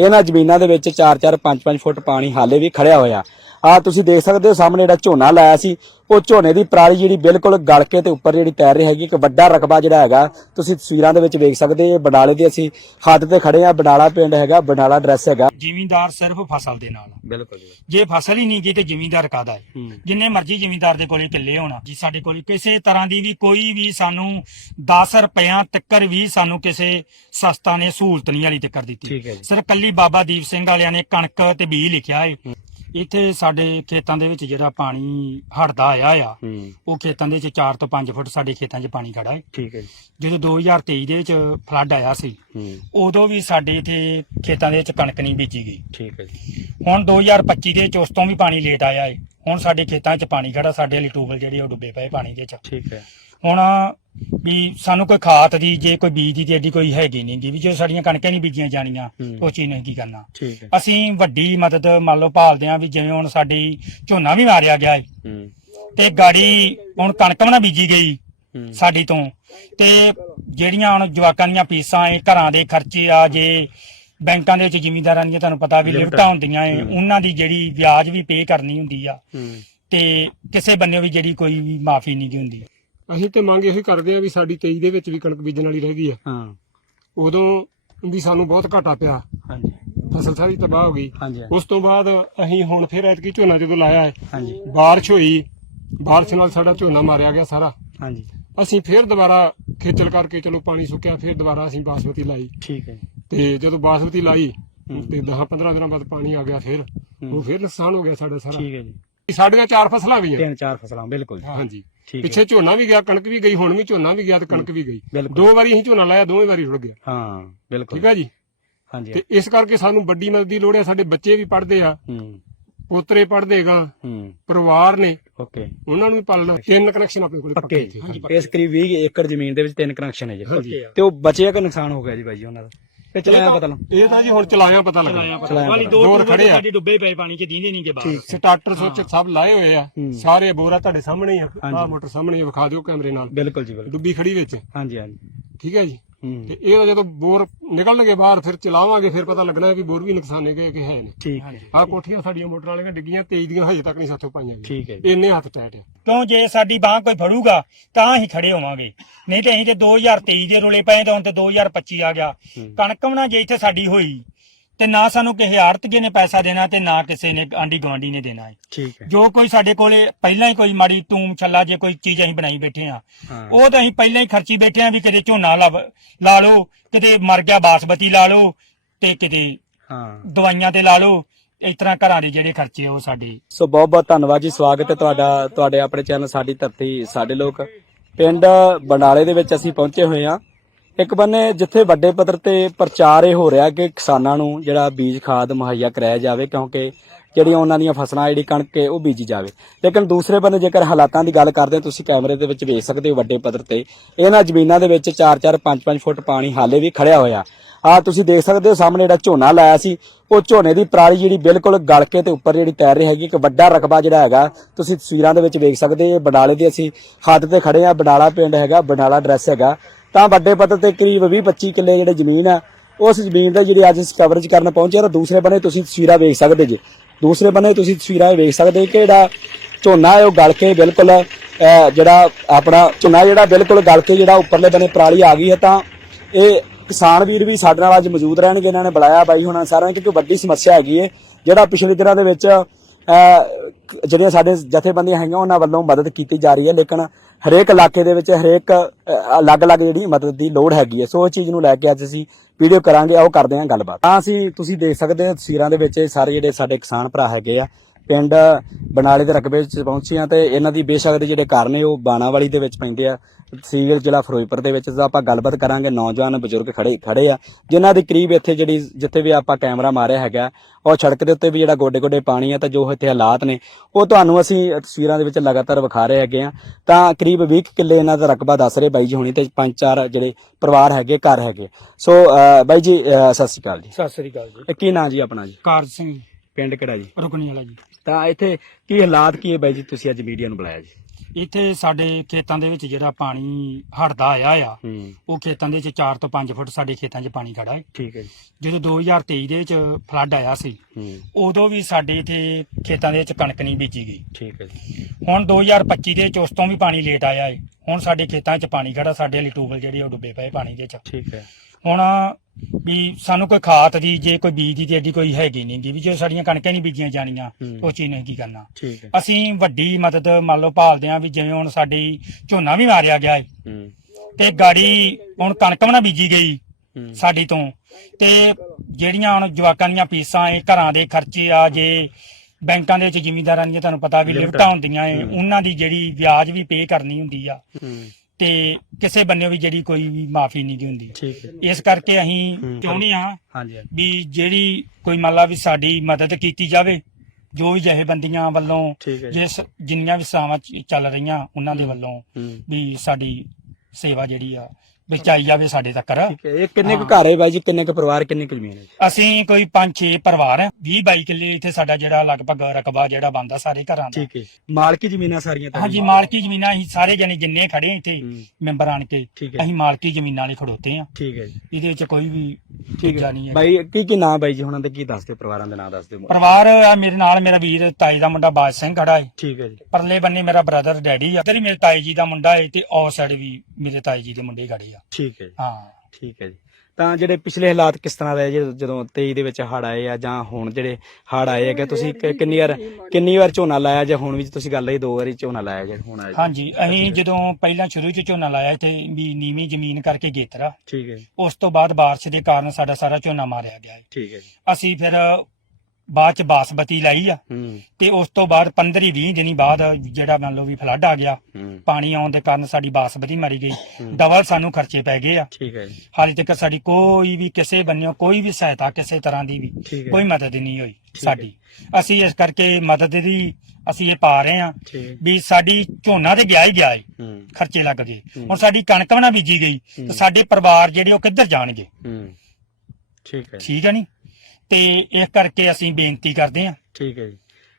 ਇਹਨਾਂ ਜ਼ਮੀਨਾਂ ਦੇ ਵਿੱਚ 4-4 5-5 ਫੁੱਟ ਪਾਣੀ ਹਾਲੇ ਵੀ ਖੜਿਆ ਹੋਇਆ। ਆ ਤੁਸੀਂ ਦੇਖ ਸਕਦੇ ਹੋ ਸਾਹਮਣੇ ਜਿਹੜਾ ਝੋਨਾ ਲਾਇਆ ਸੀ ਉਹ ਝੋਨੇ ਦੀ ਪਰਾਲੀ ਜਿਹੜੀ ਬਿਲਕੁਲ ਗਲ ਕੇ ਤੇ ਉੱਪਰ ਜਿਹੜੀ ਤੈਰ ਰਹੀ ਹੈਗੀ ਇੱਕ ਵੱਡਾ ਰਕਬਾ ਜਿਹੜਾ ਹੈਗਾ ਤੁਸੀਂ ਤਸਵੀਰਾਂ ਦੇ ਵਿੱਚ ਵੇਖ ਸਕਦੇ ਹੋ ਬਡਾਲੇ ਦੇ ਅਸੀਂ ਹੱਦ ਤੇ ਖੜੇ ਆ ਬਡਾਲਾ ਪਿੰਡ ਹੈਗਾ ਬਡਾਲਾ ਐਡਰੈਸ ਹੈਗਾ। ਜ਼ਿਮੀਂਦਾਰ ਸਿਰਫ ਫਸਲ ਦੇ ਨਾਲ। ਬਿਲਕੁਲ ਜੇ। ਫਸਲ ਹੀ ਨਹੀਂ ਗਈ ਤੇ ਜ਼ਿਮੀਂਦਾਰ ਕਾਦਾ ਹੈ? ਹੂੰ। ਜਿੰਨੇ ਮਰਜ਼ੀ ਜ਼ਿਮੀਂਦਾਰ ਦੇ ਕੋਲੇ ਕਿੱਲੇ ਹੋਣਾ ਜੀ ਸਾਡੇ ਕੋਲ ਕਿਸੇ ਤਰ੍ਹਾਂ ਦੀ ਵੀ ਕੋਈ ਵੀ ਸਾਨੂੰ 10 ਰੁਪਿਆਂ ਤੱਕਰ ਵੀ ਸਾਨੂੰ ਕਿਸੇ ਸਸਤਾ ਨੇ ਸਹੂਲਤ ਨਹੀਂ ਵਾਲੀ ਤੱਕਰ ਦਿੱਤੀ। ਹੈ। ਸਿਰਫ ਕੱਲੀ ਬਾਬਾ ਦੀਪ ਸਿੰਘ ਵਾਲਿਆਂ ਨੇ ਕਣਕ ਤੇ ਬੀਜ ਲਿਖਿਆ ਏ। ਇੱਥੇ ਸਾਡੇ ਖੇਤਾਂ ਦੇ ਵਿੱਚ ਜਿਹੜਾ ਪਾਣੀ ਹੜਦਾ ਆਇਆ ਆ ਹੂੰ। ਉਹ ਖੇਤਾਂ ਦੇ ਵਿੱਚ 4 ਤੋਂ 5 ਫੁੱਟ ਸਾਡੇ ਖੇਤਾਂ 'ਚ ਪਾਣੀ ਖੜਾ ਹੈ। ਠੀਕ ਹੈ ਜੀ। ਜਦੋਂ 2023 ਦੇ ਵਿੱਚ ਫਲੱਡ ਆਇਆ ਸੀ ਹੂੰ। ਉਦੋਂ ਵੀ ਸਾਡੇ ਇੱਥੇ ਖੇਤਾਂ ਦੇ ਵਿੱਚ ਕਣਕ ਨਹੀਂ ਬੀਜੀ ਗਈ। ਠੀਕ ਹੈ ਜੀ। ਹੁਣ 2025 ਦੇ ਵਿੱਚ ਉਸ ਤੋਂ ਵੀ ਪਾਣੀ ਲੇਟ ਆਇਆ ਏ। ਹੁਣ ਸਾਡੇ ਖੇਤਾਂ 'ਚ ਪਾਣੀ ਖੜਾ ਸਾਡੇ ਵਾਲੀ ਟੂਬਲ ਜਿਹੜੇ ਉਹ ਡੁੱਬੇ ਪਏ ਪਾਣੀ ਦੇ ਵਿੱਚ। ਠੀਕ ਹੈ। ਹੁਣ ਵੀ ਸਾਨੂੰ ਕੋਈ ਖਾਤ ਦੀ ਜੇ ਕੋਈ ਬੀਜ ਦੀ ਤੇ ਐਡੀ ਕੋਈ ਹੈਗੀ ਨਹੀਂ ਗੀ ਵੀ ਜੇ ਸਾਡੀਆਂ ਕਣਕਾਂ ਨਹੀਂ ਬੀਜੀਆਂ ਜਾਣੀਆਂ ਹੂੰ। ਉਹ ਚੀਜ਼ ਨਹੀਂ ਕੀ ਕਰਨਾ? ਠੀਕ ਹੈ। ਅਸੀਂ ਵੱਡੀ ਮਦਦ ਮੰਨ ਲਓ ਭਾਲਦੇ ਆਂ ਵੀ ਜਿਵੇਂ ਹੁਣ ਸਾਡੀ ਝੋਨਾ ਵੀ ਮਾਰਿਆ ਗਿਆ ਏ। ਹੂੰ। ਤੇ ਗਾੜੀ ਹੁਣ ਕਣਕ ਵੀ ਨਾ ਬੀਜੀ ਗਈ ਹੂੰ। ਸਾਡੀ ਤੋਂ। ਤੇ ਜਿਹੜੀਆਂ ਹੁਣ ਜਵਾਕਾਂ ਦੀਆਂ ਫੀਸਾਂ ਏ ਘਰਾਂ ਦੇ ਖਰਚੇ ਆ ਜੇ ਬੈਂਕਾਂ ਦੇ ਵਿੱਚ ਜ਼ਿਮੀਂਦਾਰਾਂ ਦੀਆਂ ਤੁਹਾਨੂੰ ਪਤਾ ਵੀ ਲਿਮਟਾਂ। ਹੁੰਦੀਆਂ ਏ ਉਹਨਾਂ ਦੀ ਜਿਹੜੀ ਵਿਆਜ ਵੀ ਪੇ ਕਰਨੀ ਹੁੰਦੀ ਆ। ਹੂੰ। ਤੇ ਕਿਸੇ ਬੰਨੇ ਵੀ ਜਿਹੜੀ ਕੋਈ ਵੀ ਮਾਫੀ ਨਹੀਂ ਗੀ ਹੁੰਦੀ। ਅਸੀਂ ਤੇ ਮੰਗ ਇਹੀ ਕਰਦੇ ਆ ਵੀ ਸਾਡੀ 23 ਦੇ ਵਿੱਚ ਵੀ ਕਣਕ ਬੀਜਣ ਵਾਲੀ ਰਹਿ ਗਈ ਆ ਹਾਂ। ਉਦੋਂ ਵੀ ਸਾਨੂੰ ਬਹੁਤ ਘਾਟਾ ਪਿਆ। ਹਾਂਜੀ। ਫਸਲ ਸਾਰੀ ਤਬਾਹ ਹੋ ਗਈ। ਹਾਂਜੀ। ਉਸ ਤੋਂ ਬਾਅਦ ਅਸੀਂ ਹੁਣ ਫਿਰ ਐਤਕੀ ਝੋਨਾ ਜਦੋਂ ਲਾਇਆ ਹੈ ਹਾਂਜੀ। ਬਾਰਿਸ਼ ਹੋਈ ਬਾਰਿਸ਼ ਨਾਲ ਸਾਡਾ ਝੋਨਾ ਮਾਰਿਆ ਗਿਆ ਸਾਰਾ। ਹਾਂਜੀ। ਅਸੀਂ ਫਿਰ ਦੁਬਾਰਾ ਖੇਚਲ ਕਰਕੇ ਚਲੋ ਪਾਣੀ ਸੁੱਕਿਆ ਫਿਰ ਦੁਬਾਰਾ ਅਸੀਂ ਬਾਸਮਤੀ ਲਾਈ। ਠੀਕ ਹੈ ਤੇ ਜਦੋਂ ਬਾਸਮਤੀ ਲਾਈ। ਤੇ 10 15 ਦਿਨਾਂ ਬਾਅਦ ਪਾਣੀ ਆ ਗਿਆ ਫਿਰ। ਉਹ ਫਿਰ ਨੁਕਸਾਨ ਹੋ ਗਿਆ ਸਾਡਾ ਸਾਰਾ। ਠੀਕ ਹੈ ਜੀ। ਸਾਡੀਆਂ ਚਾਰ ਫਸਲਾਂ ਵੀ ਆ। ਤਿੰਨ ਚਾਰ ਫਸਲਾਂ ਬਿਲਕੁਲ। ਹਾਂਜੀ। ਪਿੱਛੇ ਝੋਨਾ ਵੀ ਗਿਆ ਕਣਕ ਵੀ ਗਈ ਹੁਣ ਵੀ ਝੋਨਾ ਵੀ ਗਿਆ ਤੇ ਕਣਕ ਵੀ ਗਈ। ਦੋ ਵਾਰੀ ਅਸੀਂ ਝੋਨਾ ਲਾਇਆ ਦੋਵੇਂ ਵਾਰੀ ਰੁੜ ਗਿਆ। ਹਾਂ ਬਿਲਕੁਲ। ਠੀਕ ਆ ਜੀ? ਹਾਂਜੀ। ਤੇ ਇਸ ਕਰਕੇ ਸਾਨੂੰ ਵੱਡੀ ਮਦਦ ਦੀ ਲੋੜ ਹੈ ਸਾਡੇ ਬੱਚੇ ਵੀ ਪੜ੍ਹਦੇ ਆ ਹੂੰ। ਪੋਤਰੇ ਪੜ੍ਹਦੇ ਗਾ ਹੂੰ। ਪਰਿਵਾਰ ਨੇ। ਓਕੇ। ਉਹਨਾਂ ਨੂੰ ਵੀ ਪਾਲਣਾ ਤਿੰਨ ਕਨੈਕਸ਼ਨ ਆਪਣੇ ਕੋਲ ਪੱਕੇ। ਇਸ ਕਰੀਬ 20 ਏਕੜ ਜ਼ਮੀਨ ਦੇ ਵਿੱਚ ਤਿੰਨ ਕਨੈਕਸ਼ਨ ਹੈ ਜੀ। ਤੇ ਉਹ ਬਚਿਆ ਕਿ ਨੁਕਸਾਨ ਹੋ ਗਿਆ ਜੀ ਬਾਈ ਉਹਨਾਂ ਦਾ? ਤੇ ਚਲਾਇਆ ਪਤਾ ਲੱਗ ਇਹ ਤਾਂ ਜੀ ਹੁਣ ਚਲਾਇਆ ਪਤਾ ਲੱਗਾ ਚਲਾਇਆ ਵਾਲੀ ਪਤਾ ਦੋ ਟੂਬਲ ਖੜੇ ਆ। ਸਾਡੇ ਡੁੱਬੇ ਪਏ ਪਾਣੀ 'ਚ ਦੀਂਦੇ ਨਹੀਂ ਕਿ ਬਾਹਰ। ਸਟਾਰਟਰ ਸੁੱਚ ਸਭ ਲਾਏ ਹੋਏ ਆ। ਸਾਰੇ ਬੋਰਾ ਤੁਹਾਡੇ ਸਾਹਮਣੇ ਹੀ ਆ ਹਾਂਜੀ। ਆਹ ਮੋਟਰ ਸਾਹਮਣੇ ਹੀ ਆ, ਵਿਖਾ ਦਿਓ ਕੈਮਰੇ ਨਾਲ। ਬਿਲਕੁਲ ਜੀ ਬਿਲਕੁਲ। ਡੁੱਬੀ ਖੜੀ ਵਿੱਚ। ਹਾਂਜੀ ਹਾਂਜੀ। ਠੀਕ ਹੈ ਜੀ। ਤੇ ਇਹਦਾ ਜਦੋਂ ਬੋਰ ਨਿਕਲਣਗੇ ਬਾਹਰ ਫਿਰ ਚਲਾਵਾਂਗੇ ਫਿਰ ਪਤਾ ਲੱਗਣਾ ਵੀ ਬੋਰ ਵੀ ਨੁਕਸਾਨੇ ਗਏ ਕਿ ਹੈ ਨੇ ਠੀਕ। ਆਹ ਕੋਠੀਆਂ ਸਾਡੀਆਂ ਮੋਟਰ ਵਾਲੀਆਂ ਡਿੱਗੀਆਂ ਤੇਜ਼ ਦੀਆਂ ਹਜੇ ਤੱਕ ਨਹੀਂ ਸਾਥੋਂ ਪਾਈਆਂ ਗਈਆਂ। ਠੀਕ ਹੈ ਜੀ। ਇੰਨੇ ਹੱਥ ਟੈਟ ਆ। ਕਿਉਂ ਜੇ ਸਾਡੀ ਬਾਹ ਕੋਈ ਫੜੂਗਾ ਤਾਂ ਹੀ ਖੜੇ ਹੋਵਾਂਗੇ। ਨਹੀਂ ਤੇ ਅਸੀਂ ਤੇ 2023 ਦੇ ਰੋਲੇ ਪਏ ਤੇ ਹੁਣ ਤੇ 2025 ਆ ਗਿਆ। ਕਣਕ ਵੀ ਨਾ ਜੇ ਇੱਥੇ ਸਾਡੀ ਹੋਈ ਤੇ ਨਾ ਸਾਨੂੰ ਕਿਸੇ ਆੜਤੀਏ ਨੇ ਪੈਸਾ ਦੇਣਾ ਤੇ ਨਾ ਕਿਸੇ ਨੇ ਆਂਢੀ ਗੁਆਂਢੀ ਨੇ ਦੇਣਾ ਹੈ। ਠੀਕ ਹੈ। ਜੋ ਕੋਈ ਸਾਡੇ ਕੋਲੇ ਪਹਿਲਾਂ ਹੀ ਕੋਈ ਮਾੜੀ ਤੂਮ ਛੱਲਾ ਜੇ ਕੋਈ ਚੀਜ਼ ਅਸੀਂ ਬਣਾਈ ਬੈਠੇ ਆ ਉਹ ਤਾਂ ਅਸੀਂ ਪਹਿਲਾਂ ਹੀ ਖਰਚੀ ਬੈਠੇ ਆ ਵੀ ਕਿਤੇ ਝੋਨਾ ਲਾ ਲਾ ਲਓ ਕਿਤੇ ਮਰ ਗਿਆ ਬਾਸਮਤੀ ਲਾ ਲਓ ਤੇ ਕਿਤੇ ਹਾਂ। ਦਵਾਈਆਂ ਤੇ ਲਾ ਲਓ ਇਸ ਤਰ੍ਹਾਂ ਘਰਾਂ ਦੇ ਜਿਹੜੇ ਖਰਚੇ ਆ ਉਹ ਸਾਡੇ। ਸੋ ਬਹੁਤ ਬਹੁਤ ਧੰਨਵਾਦ ਜੀ ਸਵਾਗਤ ਹੈ ਤੁਹਾਡਾ ਤੁਹਾਡੇ ਆਪਣੇ ਚੈਨਲ ਸਾਡੀ ਧਰਤੀ ਸਾਡੇ ਲੋਕ। ਪਿੰਡ ਬੰਡਾਲੇ ਦੇ ਵਿੱਚ ਅਸੀਂ ਪਹੁੰਚੇ ਹੋਏ ਹਾਂ। ਇੱਕ ਬੰਨੇ ਜਿੱਥੇ ਵੱਡੇ ਪੱਧਰ ਤੇ ਪ੍ਰਚਾਰ ਇਹ ਹੋ ਰਿਹਾ ਕਿ ਕਿਸਾਨਾਂ ਨੂੰ ਜਿਹੜਾ ਬੀਜ ਖਾਦ ਮੁਹੱਈਆ ਕਰਾਇਆ ਜਾਵੇ, ਕਿਉਂਕਿ ਜਿਹੜੀਆਂ ਉਹਨਾਂ ਦੀਆਂ ਫਸਲਾਂ, ਜਿਹੜੀ ਕਣਕ ਹੈ, ਉਹ ਬੀਜੀ ਜਾਵੇ। ਲੇਕਿਨ ਦੂਸਰੇ ਬੰਨੇ ਜੇਕਰ ਹਾਲਾਤਾਂ ਦੀ ਗੱਲ ਕਰਦੇ ਤੁਸੀਂ ਕੈਮਰੇ ਦੇ ਵਿੱਚ ਵੇਖ ਸਕਦੇ ਹੋ ਵੱਡੇ ਪੱਧਰ ਤੇ। ਇਹਨਾਂ ਜ਼ਮੀਨਾਂ ਦੇ ਵਿੱਚ 4-4 5-5 ਫੁੱਟ ਪਾਣੀ ਹਾਲੇ ਵੀ ਖੜਿਆ ਹੋਇਆ। ਆ ਤੁਸੀਂ ਦੇਖ ਸਕਦੇ ਹੋ, ਸਾਹਮਣੇ ਜਿਹੜਾ ਝੋਨਾ ਲਾਇਆ ਸੀ, ਉਹ ਝੋਨੇ ਦੀ ਪਰਾਲੀ ਜਿਹੜੀ ਬਿਲਕੁਲ ਗਲ ਕੇ ਤੇ ਉੱਪਰ ਜਿਹੜੀ ਤੈਰ ਰਹੀ ਹੈਗੀ, ਇੱਕ ਵੱਡਾ ਰਕਬਾ ਜਿਹੜਾ ਹੈਗਾ, ਤੁਸੀਂ ਤਸਵੀਰਾਂ ਦੇ ਵਿੱਚ ਵੇਖ ਸਕਦੇ ਹੋ, ਇਹ ਬਡਾਲੇ ਦੇ ਅਸੀਂ ਹੱਦ ਤੇ ਖੜੇ ਆ ਬਡਾਲਾ ਪਿੰਡ ਹੈਗਾ, ਬਡਾਲਾ ਐਡਰੈਸ ਹੈਗਾ। ਤਾਂ ਵੱਡੇ ਪੱਧਰ ਤੇ ਕਰੀਬ 20 25 ਕਿੱਲੇ ਜਿਹੜੇ ਜ਼ਮੀਨ ਆ, ਉਸ ਜ਼ਮੀਨ ਦਾ ਜਿਹੜੀ ਅੱਜ ਕਵਰੇਜ ਕਰਨ ਪਹੁੰਚੇ ਹਾਂ ਤਾਂ ਦੂਸਰੇ ਬੰਨੇ ਤੁਸੀਂ ਤਸਵੀਰਾਂ ਵੇਖ ਸਕਦੇ ਜੀ। ਦੂਸਰੇ ਬੰਨੇ ਤੁਸੀਂ ਤਸਵੀਰਾਂ ਵੇਖ ਸਕਦੇ ਕਿ ਜਿਹੜਾ ਝੋਨਾ ਹੈ, ਉਹ ਗਲ ਕੇ ਬਿਲਕੁਲ ਜਿਹੜਾ ਆਪਣਾ ਝੋਨਾ ਜਿਹੜਾ ਬਿਲਕੁਲ ਗਲ ਕੇ ਜਿਹੜਾ ਉੱਪਰਲੇ ਬੰਨੇ ਪਰਾਲੀ ਆ ਗਈ ਹੈ ਤਾਂ ਇਹ ਕਿਸਾਨ ਵੀਰ ਵੀ ਸਾਡੇ ਨਾਲ ਅੱਜ ਮੌਜੂਦ ਰਹਿਣਗੇ, ਇਹਨਾਂ ਨੇ ਬੁਲਾਇਆ ਬਾਈ ਹੁਣਾਂ ਸਾਰਿਆਂ ਨੂੰ ਕਿਉਂਕਿ ਵੱਡੀ ਸਮੱਸਿਆ ਹੈਗੀ ਹੈ ਜਿਹੜਾ ਪਿਛਲੇ ਦਿਨਾਂ ਦੇ ਵਿੱਚ ਜਿਹੜੀਆਂ ਸਾਡੇ ਜਥੇਬੰਦੀਆਂ ਹੈਗੀਆਂ, ਉਹਨਾਂ ਵੱਲੋਂ ਮਦਦ ਕੀਤੀ ਜਾ ਰਹੀ ਹੈ, ਲੇਕਿਨ ਹਰੇਕ ਇਲਾਕੇ ਦੇ ਵਿੱਚ ਹਰੇਕ ਅਲੱਗ-ਅਲੱਗ ਜਿਹੜੀ ਮਦਦ ਦੀ ਲੋੜ ਹੈਗੀ ਹੈ। ਸੋ ਇਹ ਚੀਜ਼ ਨੂੰ ਲੈ ਕੇ ਅੱਜ ਅਸੀਂ ਵੀਡੀਓ ਕਰਾਂਗੇ ਆਓ ਕਰਦੇ ਹਾਂ ਗੱਲਬਾਤ। ਤਾਂ ਅਸੀਂ, ਤੁਸੀਂ ਦੇਖ ਸਕਦੇ ਹੋ ਤਸਵੀਰਾਂ ਦੇ ਵਿੱਚ ਇਹ ਸਾਰੇ ਜਿਹੜੇ ਸਾਡੇ ਕਿਸਾਨ ਭਰਾ ਹੈਗੇ ਆ ਪਿੰਡ ਬਨਾਲੇ ਦੇ ਰਕਬੇ ਵਿੱਚ ਪਹੁੰਚੇ ਆ ਤੇ ਇਹਨਾਂ ਦੀ ਬੇਸ਼ੱਕ ਦੇ ਜਿਹੜੇ ਘਰ ਨੇ ਉਹ ਬਾਣਾਵਾਲੀ ਦੇ ਵਿੱਚ ਪੈਂਦੇ ਆ। ਤਹਿਸੀਲ ਜ਼ਿਲ੍ਹਾ ਫਿਰੋਜ਼ਪੁਰ ਦੇ ਵਿੱਚ ਤਾਂ ਆਪਾਂ ਗੱਲਬਾਤ ਕਰਾਂਗੇ। ਨੌਜਵਾਨ ਬਜ਼ੁਰਗ ਖੜੇ ਖੜੇ ਆ ਜਿਨ੍ਹਾਂ ਦੀ ਕਰੀਬ ਇੱਥੇ ਜਿਹੜੀ ਜਿੱਥੇ ਵੀ ਆਪਾਂ ਕੈਮਰਾ ਮਾਰਿਆ ਹੈਗਾ ਉਹ ਸੜਕ ਦੇ ਉੱਤੇ ਵੀ ਜਿਹੜਾ ਗੋਡੇ ਗੋਡੇ ਪਾਣੀ ਆ ਤਾਂ ਜੋ ਇੱਥੇ ਹਾਲਾਤ ਨੇ ਉਹ ਤੁਹਾਨੂੰ ਅਸੀਂ ਤਸਵੀਰਾਂ ਦੇ ਵਿੱਚ ਲਗਾਤਾਰ ਵਿਖਾ ਰਹੇ ਹੈਗੇ ਆ। ਤਾਂ ਕਰੀਬ 20 ਕੁ ਕਿੱਲੇ ਇਹਨਾਂ ਦਾ ਰਕਬਾ ਦੱਸ ਰਹੇ ਬਾਈ ਜੀ ਹੁਣੀ ਤੇ ਪੰਜ ਚਾਰ ਜਿਹੜੇ ਪਰਿਵਾਰ ਹੈਗੇ ਘਰ ਹੈਗੇ। ਸੋ ਬਾਈ ਜੀ ਸਤਿ ਸ਼੍ਰੀ ਅਕਾਲ ਜੀ। ਸਤਿ ਸ੍ਰੀ ਅਕਾਲ ਜੀ। ਕੀ ਨਾਂ ਜੀ ਆਪਣਾ ਜੀ? ਕਾਰਜ ਸਿੰਘ ਪਿੰਡ ਕਿਹੜਾ ਜੀ? ਰੁਕਣੀ ਵਾਲਾ ਜੀ। ਤਾਂ ਇੱਥੇ ਕੀ ਹਾਲਾਤ ਕੀ ਹੈ ਬਾਈ ਜੀ ਤੁਸੀਂ ਅੱਜ ਮੀਡੀਆ ਨੂੰ ਬੁਲਾਇਆ ਜੀ? ਇੱਥੇ ਸਾਡੇ ਖੇਤਾਂ ਦੇ ਵਿੱਚ ਜਿਹੜਾ ਪਾਣੀ ਹੜਦਾ ਆਇਆ ਆ ਹੂੰ। ਉਹ ਖੇਤਾਂ ਦੇ ਵਿੱਚ 4 ਤੋਂ 5 ਫੁੱਟ ਸਾਡੇ ਖੇਤਾਂ 'ਚ ਪਾਣੀ ਖੜਾ ਹੈ। ਠੀਕ ਹੈ ਜੀ। ਜਦੋਂ 2023 ਦੇ ਵਿੱਚ ਫਲੱਡ ਆਇਆ ਸੀ ਹੂੰ। ਉਦੋਂ ਵੀ ਸਾਡੇ ਇੱਥੇ ਖੇਤਾਂ ਦੇ ਵਿੱਚ ਕਣਕ ਨਹੀਂ ਬੀਜੀ ਗਈ। ਠੀਕ ਹੈ ਜੀ। ਹੁਣ 2025 ਦੇ ਵਿੱਚ ਉਸ ਤੋਂ ਵੀ ਪਾਣੀ ਲੇਟ ਆਇਆ ਹੈ ਹੁਣ ਸਾਡੇ ਖੇਤਾਂ 'ਚ ਪਾਣੀ ਖੜਾ ਸਾਡੇ ਲਈ ਟੂਬਲ ਜਿਹੜੇ ਉਹ ਡੁੱਬੇ ਪਏ ਪਾਣੀ ਦੇ ਵਿੱਚ। ਠੀਕ ਹੈ। ਹੁਣ ਵੀ ਸਾਨੂੰ ਕੋਈ ਖਾਤ ਦੀ ਜੇ ਕੋਈ ਬੀਜ ਦੀ ਤੇ ਐਡੀ ਕੋਈ ਹੈਗੀ ਨਹੀਂ ਗੀ ਵੀ ਜੇ ਸਾਡੀਆਂ ਕਣਕਾਂ ਨਹੀਂ ਬੀਜੀਆਂ ਜਾਣੀਆਂ। ਉਹ ਚੀਜ਼ ਨੇ ਕੀ ਕਰਨਾ। ਠੀਕ ਹੈ। ਅਸੀਂ ਵੱਡੀ ਮਦਦ ਮੰਨ ਲਓ ਭਾਲਦੇ ਆਂ ਵੀ ਜਿਵੇਂ ਹੁਣ ਸਾਡੀ ਝੋਨਾ ਵੀ ਮਾਰਿਆ ਗਿਆ ਹੈ। ਤੇ ਗਾੜੀ ਹੁਣ ਕਣਕ ਵੀ ਨਾ ਬੀਜੀ ਗਈ ਸਾਡੀ ਤੋਂ। ਤੇ ਜਿਹੜੀਆਂ ਹੁਣ ਜਵਾਕਾਂ ਦੀਆਂ ਫੀਸਾਂ ਏ ਘਰਾਂ ਦੇ ਖਰਚੇ ਆ ਜੇ ਬੈਂਕਾਂ ਦੇ ਵਿੱਚ ਜ਼ਿਮੀਂਦਾਰਾਂ ਦੀਆਂ ਤੁਹਾਨੂੰ ਪਤਾ ਵੀ ਲਿਮਟਾਂ। ਹੁੰਦੀਆਂ ਏ। ਉਹਨਾਂ ਦੀ ਜਿਹੜੀ ਵਿਆਜ ਵੀ ਪੇ ਕਰਨੀ ਹੁੰਦੀ ਆ। ਤੇ ਕਿਸੇ ਬੰਨੇ ਵੀ ਜਿਹੜੀ ਕੋਈ ਵੀ ਮਾਫੀ ਨਹੀਂ ਗੀ ਹੁੰਦੀ ਠੀਕ ਹੈ ਇਸ ਕਰਕੇ ਅਸੀਂ। ਚਾਹੁੰਦੇ ਹਾਂਜੀ ਹਾਂਜੀ ਵੀ ਜਿਹੜੀ ਕੋਈ ਮੰਨ ਲਾ ਵੀ ਸਾਡੀ ਮਦਦ ਕੀਤੀ ਜਾਵੇ ਜੋ ਵੀ ਜਥੇਬੰਦੀਆਂ ਵੱਲੋਂ ਠੀਕ ਹੈ ਜੀ। ਜਿਸ ਜਿੰਨੀਆਂ ਵੀ ਸੇਵਾਵਾਂ ਚ- ਚੱਲ ਰਹੀਆਂ ਉਹਨਾਂ ਦੇ ਵੱਲੋਂ ਹੂੰ ਵੀ ਸਾਡੀ ਸੇਵਾ ਜਿਹੜੀ ਆ ਵਿਚਾਈ ਜਾਵੇ ਸਾਡੇ ਤੱਕ। ਠੀਕ ਹੈ ਇਹ ਕਿੰਨੇ ਕੁ ਹਾਂ। ਘਰ ਹੈ ਬਾਈ ਜੀ? ਕਿੰਨੇ ਕੁ ਪਰਿਵਾਰ ਕਿੰਨੀ ਕੁ ਜ਼ਮੀਨ ਹੈ? ਅਸੀਂ ਕੋਈ 5-6 ਪਰਿਵਾਰ ਆ 20-22 ਕਿੱਲੇ ਇੱਥੇ ਸਾਡਾ ਜਿਹੜਾ ਲਗਭਗ ਰਕਬਾ ਜਿਹੜਾ ਬੰਦਾ ਸਾਰੇ ਘਰਾਂ ਦਾ। ਠੀਕ ਹੈ ਮਾਲਕੀ ਜ਼ਮੀਨਾਂ ਸਾਰੀਆਂ ਤੁਹਾਡੀਆਂ? ਹਾਂਜੀ ਮਾਲਕੀ ਜ਼ਮੀਨਾਂ ਅਸੀਂ ਸਾਰੇ ਜਣੇ ਜਿੰਨੇ ਖੜੇ ਇੱਥੇ ਹੂੰ, ਮੈਂਬਰ ਆਣ ਕੇ ਹੈ। ਅਸੀਂ ਮਾਲਕੀ ਜ਼ਮੀਨਾਂ ਵਾਲੇ ਖੜੋਤੇ ਆ ਠੀਕ ਹੈ ਜੀ। ਇਹਦੇ ਵਿੱਚ ਕੋਈ ਵੀ ਠੀਕ ਹੈ। ਨਹੀਂ ਹੈ ਬਾਈ ਕੀ ਕੀ ਨਾਂ ਬਾਈ ਜੀ? ਹੁਣਾਂ ਦੇ ਕੀ ਦੱਸਦੇ ਪਰਿਵਾਰਾਂ ਦੇ ਨਾਂ ਦੱਸਦੇ ਪਰਿਵਾਰ ਆ ਮੇਰੇ ਨਾਲ ਮੇਰਾ ਵੀਰ ਤਾਈ ਦਾ ਮੁੰਡਾ ਬਾਜ ਸਿੰਘ ਖੜਾ ਹੈ ਠੀਕ ਹੈ ਜੀ। ਪਰਲੇ ਬੰਨੇ ਮੇਰਾ ਬ੍ਰਦਰ ਡੈਡੀ ਆ। ਤੇਰੀ ਮੇਰੇ ਤਾਈ ਜੀ ਦਾ ਮੁੰਡਾ ਹੈ ਤੇ ਔਰ ਸਾਈਡ ਵੀ ਮੇਰੇ ਤਾਈ ਜੀ ਦੇ ਮੁੰਡੇ ਖੜੇ ਆ। ਠੀਕ ਹੈ ਜੀ। ਹਾਂ ਠੀਕ ਹੈ ਜੀ। ਤਾਂ ਜਿਹੜੇ ਪਿਛਲੇ ਹਾਲਾਤ ਕਿਸ ਤਰ੍ਹਾਂ ਰਹੇ? ਜਦੋਂ 23 ਦੇ ਵਿੱਚ ਹੜ ਆਏ ਆ ਜਾਂ ਹੁਣ ਜਿਹੜੇ ਹੜ ਆਏ ਹੈਗੇ ਤੁਸੀਂ ਕਿ- ਕਿੰਨੀ ਵਾਰ ਕਿੰਨੀ ਵਾਰ ਝੋਨਾ ਲਾਇਆ? ਜਾਂ ਹੁਣ ਵੀ ਤੁਸੀਂ ਗੱਲ ਹੈ ਦੋ ਵਾਰੀ ਝੋਨਾ ਲਾਇਆ ਜਾਂ ਹੁਣ ਆਇਆ ਜੀ? ਹਾਂਜੀ ਅਸੀਂ ਜਦੋਂ ਪਹਿਲਾਂ ਸ਼ੁਰੂ ਚ ਝੋਨਾ ਲਾਇਆ ਤੇ ਵੀ ਨੀਵੀਂ ਜ਼ਮੀਨ ਕਰਕੇ ਗੇਤਰਾ। ਠੀਕ ਹੈ ਜੀ। ਉਸ ਤੋਂ ਬਾਅਦ ਬਾਰਿਸ਼ ਦੇ ਕਾਰਨ ਸਾਡਾ ਸਾਰਾ ਝੋਨਾ ਮਾਰਿਆ ਗਿਆ ਹੈ। ਠੀਕ ਹੈ ਜੀ। ਅਸੀਂ ਫਿਰ ਬਾਅਦ ਚ ਬਾਸਮਤੀ ਲਾਈ ਆ। ਤੇ ਉਸ ਤੋਂ ਬਾਅਦ 15 20 ਦਿਨੀ ਬਾਅਦ ਜਿਹੜਾ ਮੰਨ ਲਓ ਵੀ ਫਲੱਡ ਆ ਗਿਆ ਪਾਣੀ ਆਉਣ ਦੇ ਕਾਰਨ ਸਾਡੀ ਬਾਸਮਤੀ ਮਰੀ ਗਈ। ਡਬਲ ਸਾਨੂੰ ਖਰਚੇ ਪੈ ਗਏ ਆ। ਠੀਕ ਹੈ ਜੀ। ਹਾਲੇ ਤੱਕ ਸਾਡੀ ਕੋਈ ਵੀ ਕਿਸੇ ਬੰਨਿਓ ਕੋਈ ਵੀ ਸਹਾਇਤਾ ਕਿਸੇ ਤਰ੍ਹਾਂ ਦੀ ਵੀ ਕੋਈ ਮਦਦ ਨਹੀਂ ਹੋਈ। ਸਾਡੀ। ਅਸੀਂ ਇਸ ਕਰਕੇ ਮਦਦ ਦੀ ਅਸੀਂ ਇਹ ਪਾ ਰਹੇ ਹੈ ਵੀ ਸਾਡੀ ਝੋਨਾ ਤੇ ਗਿਆ ਹੀ ਗਿਆ ਹੂੰ। ਖਰਚੇ ਲੱਗ ਗਏ। ਹੁਣ ਸਾਡੀ ਕਣਕ ਵੀ ਨਾ ਬੀਜੀ ਗਈ। ਤੇ ਸਾਡੇ ਪਰਿਵਾਰ ਜਿਹੜੇ ਉਹ ਕਿੱਧਰ ਜਾਣਗੇ? ਠੀਕ ਹੈ। ਠੀਕ ਹੈ ਨਹੀਂ ਤੇ ਇਸ ਕਰਕੇ ਅਸੀਂ ਬੇਨਤੀ ਕਰਦੇ ਹਾਂ। ਠੀਕ ਹੈ ਜੀ।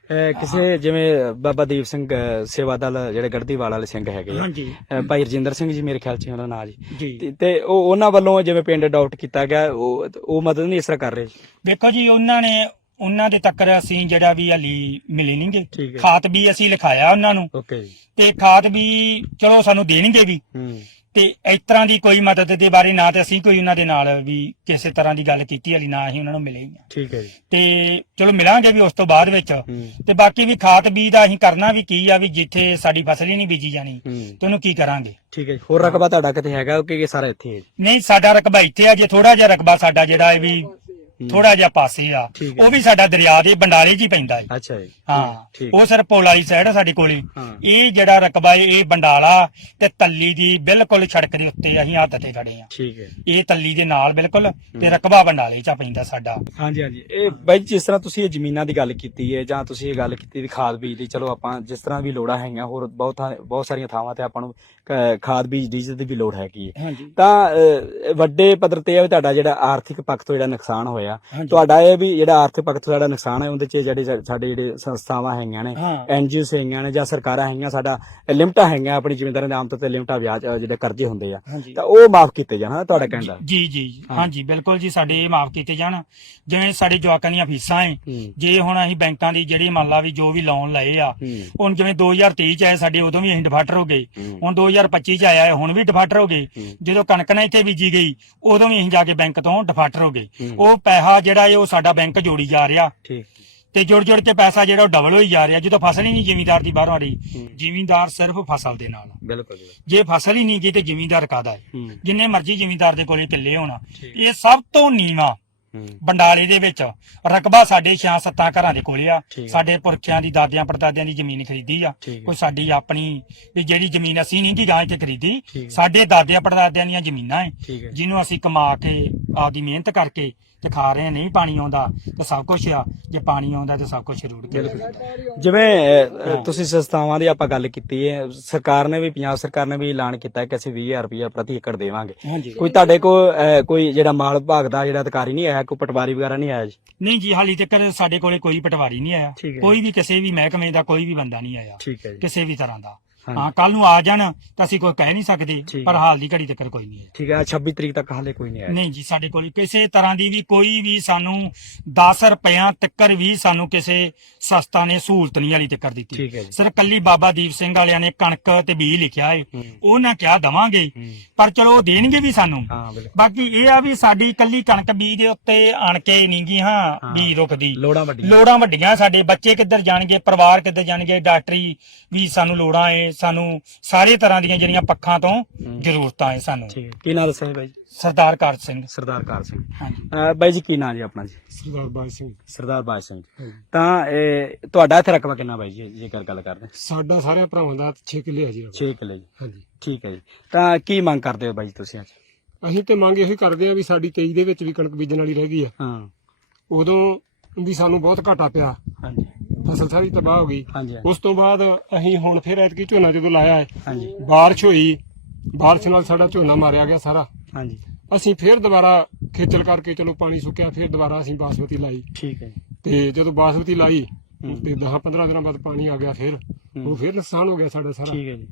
ਅਹ ਕਿਸੇ ਜਿਵੇਂ ਬਾਬਾ ਦੀਪ ਸਿੰਘ ਅਹ ਸੇਵਾ ਦਲ ਜਿਹੜੇ ਗੜਦੀਵਾਲ ਵਾਲੇ ਸਿੰਘ ਹੈਗੇ ਆ। ਹਾਂਜੀ। ਅਹ ਭਾਈ ਰਜਿੰਦਰ ਸਿੰਘ ਜੀ ਮੇਰੇ ਖਿਆਲ ਚ ਉਹਨਾਂ ਨਾਲ ਜੀ। ਜੀ। ਤੇ- ਤੇ ਉਹ ਉਹਨਾਂ ਵੱਲੋਂ ਜਿਵੇਂ ਪਿੰਡ ਅਡਾਪਟ ਕੀਤਾ ਗਿਆ ਉਹ ਉਹ ਮਦਦ ਨਹੀਂ ਇਸ ਤਰ੍ਹਾਂ ਕਰ ਰਹੇ ਜੀ। ਵੇਖੋ ਜੀ ਉਹਨਾਂ ਨੇ ਉਹਨਾਂ ਦੇ ਤੱਕ ਅਸੀਂ ਜਿਹੜਾ ਵੀ ਹਲੀ ਮਿਲੇ ਨਹੀਂਗੇ ਠੀਕ ਹੈ। ਖਾਤ ਵੀ ਅਸੀਂ ਲਿਖਾਇਆ ਉਹਨਾਂ ਨੂੰ। ਓਕੇ ਜੀ। ਤੇ ਖਾਤ ਵੀ ਚਲੋ ਸਾਨੂੰ ਦੇਣਗੇ ਵੀ। ਹੂੰ। ਤੇ ਇਸ ਤਰ੍ਹਾਂ ਦੀ ਕੋਈ ਮਦਦ ਦੇ ਬਾਰੇ ਨਾ ਤੇ ਅਸੀਂ ਕੋਈ ਉਹਨਾਂ ਦੇ ਨਾਲ ਵੀ ਕਿਸੇ ਤਰ੍ਹਾਂ ਦੀ ਗੱਲ ਕੀਤੀ ਹਲੀ ਨਾ ਹੀ ਉਹਨਾਂ ਨੂੰ ਮਿਲੇ ਹੀ ਆ। ਠੀਕ ਹੈ ਜੀ ਤੇ ਚਲੋ ਮਿਲਾਂਗੇ ਵੀ ਉਸ ਤੋਂ ਬਾਅਦ ਵਿੱਚ ਤੇ ਬਾਕੀ ਵੀ ਖਾਤ ਬੀਜ ਦਾ ਅਸੀਂ ਕਰਨਾ ਵੀ ਕੀ ਆ ਵੀ ਜਿੱਥੇ ਸਾਡੀ ਫਸਲ ਹੀ ਨਹੀਂ ਬੀਜੀ ਜਾਣੀ ਤੇ ਉਹਨੂੰ ਕੀ ਕਰਾਂਗੇ ਠੀਕ ਹੈ ਜੀ ਹੋਰ ਰਕਬਾ ਤੁਹਾਡਾ ਕਿਤੇ ਹੈਗਾ ਕਿ ਇਹ ਸਾਰਾ ਇੱਥੇ ਹੈ? ਨਹੀਂ ਸਾਡਾ ਰਕਬਾ ਇੱਥੇ ਆ ਜੇ ਥੋੜਾ ਜਿਹਾ ਰਕਬਾ ਸਾਡਾ ਜਿਹੜਾ ਇਹ ਵੀ। ਥੋੜਾ ਜਿਹਾ ਪਾਸੇ ਆ। ਠੀਕ ਹੈ। ਉਹ ਵੀ ਸਾਡਾ ਦਰਿਆ ਦੇ ਬੰਡਾਰੇ 'ਚ ਹੀ ਪੈਂਦਾ ਹੈ ਅੱਛਾ ਜੀ। ਹਾਂ ਠੀਕ ਉਹ ਸਰ ਪੋਲ ਵਾਲੀ ਸਾਈਡ ਆ ਸਾਡੇ ਕੋਲੇ। ਹਾਂ। ਇਹ ਜਿਹੜਾ ਰਕਬਾ ਹੈ ਇਹ ਬੰਡਾਲਾ ਤੇ ਤੱਲੀ ਦੀ ਬਿਲਕੁਲ ਸੜਕ ਦੇ ਉੱਤੇ ਅਸੀਂ ਹੱਥ ਤੇ ਖੜੇ ਆ। ਠੀਕ ਹੈ। ਇਹ ਤੱਲੀ ਦੇ ਨਾਲ ਬਿਲਕੁਲ ਤੇ ਰਕਬਾ ਬੰਡਾਲੇ 'ਚ ਆ ਪੈਂਦਾ ਸਾਡਾ। ਹਾਂਜੀ ਹਾਂਜੀ। ਇਹ ਬਾਈ ਜੀ, ਜਿਸ ਤਰ੍ਹਾਂ ਤੁਸੀਂ ਇਹ ਜ਼ਮੀਨਾਂ ਦੀ ਗੱਲ ਕੀਤੀ ਹੈ ਜਾਂ ਤੁਸੀਂ ਇਹ ਗੱਲ ਕੀਤੀ ਵੀ ਖਾਦ ਬੀਜ ਦੀ ਚਲੋ ਆਪਾਂ ਜਿਸ ਤਰ੍ਹਾਂ ਵੀ ਲੋੜਾਂ ਹੈਗੀਆਂ ਹੋਰ ਬਹੁਤ ਥਾਂ- ਬਹੁਤ ਸਾਰੀਆਂ ਥਾਵਾਂ ਤੇ ਆਪਾਂ ਨੂੰ ਖਾਦ ਬੀਜ ਡੀਜ਼ਲ ਦੀ ਵੀ ਲੋੜ ਹੈਗੀ ਹੈ ਤਾਂ ਵੱਡੇ ਪੱਧਰ ਤੇ ਤੁਹਾਡਾ ਜਿਹੜਾ ਆਰਥਿਕ ਪੱਖ ਤੋਂ ਜਿਹੜਾ ਨੁਕਸਾਨ ਹੋਇਆ। ਤੁਹਾਡਾ ਇਹ ਵੀ ਜਿਹੜਾ ਆਰਥਿਕ ਪੱਖ ਤੋਂ ਜਿਹੜਾ ਨੁਕਸਾਨ ਹੈ ਉਹਦੇ ਚ ਜਿਹੜੇ ਸਾਡੇ ਜਿਹੜੇ ਸੰਸਥਾਵਾਂ ਹੈਗੀਆਂ ਨੇ ਹਾਂ। ਐਨਜੀਓ ਹੈਗੀਆਂ ਨੇ ਜਾਂ ਸਰਕਾਰਾਂ ਹੈਗੀਆਂ ਸਾਡਾ ਲਿਮਟਾਂ ਹੈਗੀਆਂ ਆਪਣੀ ਜ਼ਿੰਮੇਦਾਰਾਂ ਦੇ ਆਮ ਤੌਰ ਤੇ ਲਿਮਟਾਂ ਵਿਆਜ ਜਿਹੜੇ ਕਰਜ਼ੇ ਹੁੰਦੇ ਆ ਤਾਂ ਉਹ ਮਾਫ ਕੀਤੇ ਜਾਣ ਤੁਹਾਡਾ ਕਹਿਣ ਦਾ। ਜੀ ਜੀ। ਹਾਂਜੀ ਬਿਲਕੁਲ ਜੀ ਸਾਡੇ ਇਹ ਮਾਫ ਕੀਤੇ ਜਾਣ। ਜਿਵੇਂ ਸਾਡੇ ਜਵਾਕਾਂ ਦੀਆਂ ਫੀਸਾਂ ਹੂੰ। ਜੇ ਹੁਣ ਅਸੀਂ ਬੈਂਕਾਂ ਦੀ ਜਿਹੜੀ ਮੰਨ ਲਾ ਵੀ ਜੋ ਵੀ ਲੋਨ ਲਏ ਆ ਹੁਣ ਜਿਵੇਂ 2023 ਚ ਆਏ ਸਾਡੇ ਉਦੋਂ ਵੀ ਅਸੀਂ ਡਿਫਾਲਟਰ ਹੋ ਗਏ। ਹੁਣ 2025 ਚ ਆਇਆ ਹੈ ਹੁਣ ਵੀ ਡਿਫਾਲਟਰ ਹੋ ਗਏ। ਜਦੋਂ ਕਣਕ ਨਾ ਇੱਥੇ ਬੀਜੀ ਗਈ ਉਦੋਂ ਵੀ ਅਸੀਂ ਜਾ ਕੇ ਬੈਂਕ ਤੋਂ ਡਿਫਾਲਟਰ ਹੋ ਗਏ। ਉਹ ਪੈਸਾ ਜਿਹੜਾ ਹੈ ਉਹ ਸਾਡਾ ਬੈਂਕ ਜੋੜੀ ਜਾ ਰਿਹਾ ਠੀਕ ਤੇ ਜੁੜ ਜੁੜ ਕੇ ਪੈਸਾ ਜਿਹੜਾ ਉਹ ਡਬਲ ਹੋਈ ਜਾ ਰਿਹਾ ਜਦੋਂ ਫਸਲ ਹੀ ਨਹੀਂ ਜ਼ਿਮੀਂਦਾਰ ਦੀ ਬਾਹਰੋਂ ਆ ਰਹੀ। ਜ਼ਿਮੀਂਦਾਰ ਸਿਰਫ ਫਸਲ ਦੇ ਨਾਲ। ਬਿਲਕੁਲ। ਜੇ ਫਸਲ ਹੀ ਨਹੀਂ ਗਈ ਤੇ ਜ਼ਿਮੀਂਦਾਰ ਕਾਦਾ ਹੈ ਜਿੰਨੇ ਮਰਜ਼ੀ ਜ਼ਿਮੀਂਦਾਰ ਦੇ ਕੋਲੇ ਕਿੱਲੇ ਹੋਣਾ। ਇਹ ਸਭ ਤੋਂ ਨੀਵਾ ਬੰਡਾਲੇ ਦੇ ਵਿੱਚ ਰਕਬਾ ਸਾਡੇ 6-7 ਘਰਾਂ ਦੇ ਕੋਲੇ ਆ। ਸਾਡੇ ਪੁਰਖਿਆਂ ਦੀ ਦਾਦਿਆਂ ਪੜਦਾਦਿਆਂ ਦੀ ਜ਼ਮੀਨ ਖਰੀਦੀ ਆ। ਕੋਈ ਸਾਡੀ ਆਪਣੀ ਵੀ ਜਿਹੜੀ ਜ਼ਮੀਨ ਅਸੀਂ ਨਹੀਂ ਦੀ ਗਾਂ ਕੇ ਖਰੀਦੀ। ਸਾਡੇ ਦਾਦਿਆਂ ਪੜਦਾਦਿਆਂ ਦੀਆਂ ਜ਼ਮੀਨਾਂ ਐ ਜਿਹਨੂੰ ਅਸੀਂ ਕਮਾ ਕੇ ਆਪਦੀ ਮਿਹਨਤ ਕਰਕੇ ਤੇ ਖਾ ਰਹੇ ਨਹੀਂ ਪਾਣੀ ਆਉਂਦਾ ਤੇ ਸਭ ਕੁਝ ਆ। ਜੇ ਪਾਣੀ ਆਉਂਦਾ ਤੇ ਸਭ ਕੁਝ ਰੁੜ ਕੇ ਜਿਵੇਂ ਤੁਸੀਂ ਸੰਸਥਾਵਾਂ ਦੀ ਆਪਾਂ ਗੱਲ ਕੀਤੀ ਹੈ ਸਰਕਾਰ ਨੇ ਵੀ ਪੰਜਾਬ ਸਰਕਾਰ ਨੇ ਵੀ ਐਲਾਨ ਕੀਤਾ ਕਿ ਅਸੀਂ 20000 ਰੁਪਏ ਪ੍ਰਤੀ ਏਕੜ ਦੇਵਾਂਗੇ। ਹਾਂਜੀ। ਕੋਈ ਤੁਹਾਡੇ ਕੋਲ ਕੋਈ ਜਿਹੜਾ ਮਾਲ ਵਿਭਾਗ ਦਾ ਜਿਹੜਾ ਅਧਿਕਾਰੀ ਨਹੀਂ ਆਇਆ ਕੋਈ ਪਟਵਾਰੀ ਵਗੈਰਾ ਨਹੀਂ ਆਇਆ ਜੀ? ਨਹੀਂ ਜੀ ਹਾਲੀ ਤੱਕ ਸਾਡੇ ਕੋਲੇ ਕੋਈ ਪਟਵਾਰੀ ਨਹੀਂ ਆਇਆ। ਠੀਕ ਹੈ। ਕੋਈ ਵੀ ਕਿਸੇ ਵੀ ਮਹਿਕਮੇ ਦਾ ਕੋਈ ਵੀ ਬੰਦਾ ਨਹੀਂ ਆਇਆ। ਠੀਕ ਹੈ ਜੀ। ਕਿਸੇ ਵੀ ਤਰ੍ਹਾਂ ਦਾ। ਹਾਂ ਕੱਲ ਨੂੰ ਆ ਜਾਣ ਤਾਂ ਅਸੀਂ ਕੋਈ ਕਹਿ ਨਹੀਂ ਸਕਦੇ ਪਰ। ਹਾਲ ਦੀ ਘੜੀ ਤੱਕ ਕੋਈ ਨਹੀਂ ਹੈ। ਠੀਕ ਹੈ 26 ਤਰੀਕ ਤੱਕ ਹਾਲੇ ਕੋਈ ਨਹੀਂ ਆਇਆ। ਨਹੀਂ ਜੀ ਸਾਡੇ ਕੋਲ ਕਿਸੇ ਤਰ੍ਹਾਂ ਦੀ ਵੀ ਕੋਈ ਵੀ ਸਾਨੂੰ 10 ਰੁਪਿਆਂ ਤੱਕਰ ਵੀ ਸਾਨੂੰ ਕਿਸੇ ਸਸਤਾ ਨੇ ਸਹੂਲਤ ਨਹੀਂ ਵਾਲੀ ਤੱਕਰ ਦਿੱਤੀ। ਸਿਰ ਕੱਲੀ ਬਾਬਾ ਦੀਪ ਸਿੰਘ ਵਾਲਿਆਂ ਨੇ ਕਣਕ ਤੇ ਬੀਜ ਲਿਖਿਆ ਏ। ਹੂੰ। ਉਹਨਾਂ ਕਿਹਾ ਦਵਾਂਗੇ। ਪਰ ਚਲੋ ਉਹ ਦੇਣਗੇ ਵੀ ਸਾਨੂੰ। ਬਾਕੀ ਇਹ ਆ ਵੀ ਸਾਡੀ ਕੱਲੀ ਕਣਕ ਬੀਜ ਦੇ ਉੱਤੇ ਆਣ ਕੇ ਨੀ ਗੀ ਹਾਂ ਹਾਂ। ਬੀਜ ਰੁਕਦੀ। ਲੋੜਾਂ ਵੱਡੀਆਂ। ਲੋੜਾਂ ਵੱਡੀਆਂ ਸਾਡੇ ਬੱਚੇ ਕਿੱਧਰ ਜਾਣਗੇ ਪਰਿਵਾਰ ਕਿੱਧਰ ਜਾਣਗੇ ਡਾਕਟਰੀ ਵੀ ਸਾਨੂੰ ਲੋੜਾਂ ਏ। ਸਾਨੂੰ ਸਾਰੇ ਤਰ੍ਹਾਂ ਦੀਆਂ ਜਿਹੜੀਆਂ ਪੱਖਾਂ ਤੋਂ ਜ਼ਰੂਰਤਾਂ ਏ ਸਾਨੂੰ। ਠੀਕ ਹੈ। ਕੀ ਨਾਮ ਦੱਸਿਆ ਜੀ ਬਾਈ ਜੀ? ਸਰਦਾਰ ਕਾਰ ਸਿੰਘ। ਸਰਦਾਰ ਕਾਰ ਸਿੰਘ। ਹਾਂਜੀ। ਅਹ ਬਾਈ ਜੀ ਕੀ ਨਾਮ ਜੀ ਆਪਣਾ ਜੀ? ਸਰਦਾਰ ਬਾਜ ਸਿੰਘ। ਸਰਦਾਰ ਬਾਜ ਸਿੰਘ। ਤਾਂ ਇਹ ਤੁਹਾਡਾ ਇੱਥੇ ਰਕਬਾ ਕਿੰਨਾ ਬਾਈ ਜੀ ਜੇਕਰ ਗੱਲ ਕਰਦੇ ਸਾਡਾ ਸਾਰੇ ਭਰਾਵਾਂ ਦਾ 6 ਕਿੱਲੇ ਆ ਜੀ 6 ਕਿੱਲੇ ਜੀ। ਹਾਂਜੀ। ਠੀਕ ਹੈ ਜੀ। ਤਾਂ ਕੀ ਮੰਗ ਕਰਦੇ ਹੋ ਬਾਈ ਜੀ ਤੁਸੀਂ ਅੱਜ? ਅਸੀਂ ਤੇ ਮੰਗ ਇਹੀ ਕਰਦੇ ਆ ਵੀ ਸਾਡੀ 23 ਦੇ ਵਿੱਚ ਵੀ ਕਣਕ ਬੀਜਣ ਵਾਲੀ ਰਹਿ ਗਈ ਆ। ਹਾਂ। ਉਦੋਂ ਵੀ ਸਾਨੂੰ ਬਹੁਤ ਘਾਟਾ ਪਿਆ। ਹਾਂਜੀ। ਫਸਲ ਸਾਰੀ ਤਬਾਹ ਹੋ ਗਈ। ਹਾਂਜੀ ਉਸ ਤੋਂ ਬਾਅਦ ਅਸੀਂ ਹੁਣ ਫਿਰ ਐਤਕੀ ਝੋਨਾ ਜਦੋਂ ਲਾਇਆ ਹੈ ਹਾਂਜੀ। ਬਾਰਿਸ਼ ਹੋਈ ਬਾਰਿਸ਼ ਨਾਲ ਸਾਡਾ ਝੋਨਾ ਮਾਰਿਆ ਗਿਆ ਸਾਰਾ। ਹਾਂਜੀ। ਅਸੀਂ ਫਿਰ ਦੁਬਾਰਾ ਖੇਚਲ ਕਰਕੇ ਚਲੋ ਪਾਣੀ ਸੁੱਕਿਆ ਫਿਰ ਦੁਬਾਰਾ ਅਸੀਂ ਬਾਸਮਤੀ ਲਾਈ। ਠੀਕ ਹੈ ਜੀ। ਤੇ ਜਦੋਂ ਬਾਸਮਤੀ ਲਾਈ। ਤੇ 10-15 ਦਿਨਾਂ ਬਾਅਦ ਪਾਣੀ ਆ ਗਿਆ ਫਿਰ। ਉਹ ਫਿਰ ਨੁਕਸਾਨ ਹੋ ਗਿਆ ਸਾਡਾ ਸਾਰਾ। ਠੀਕ ਹੈ ਜੀ।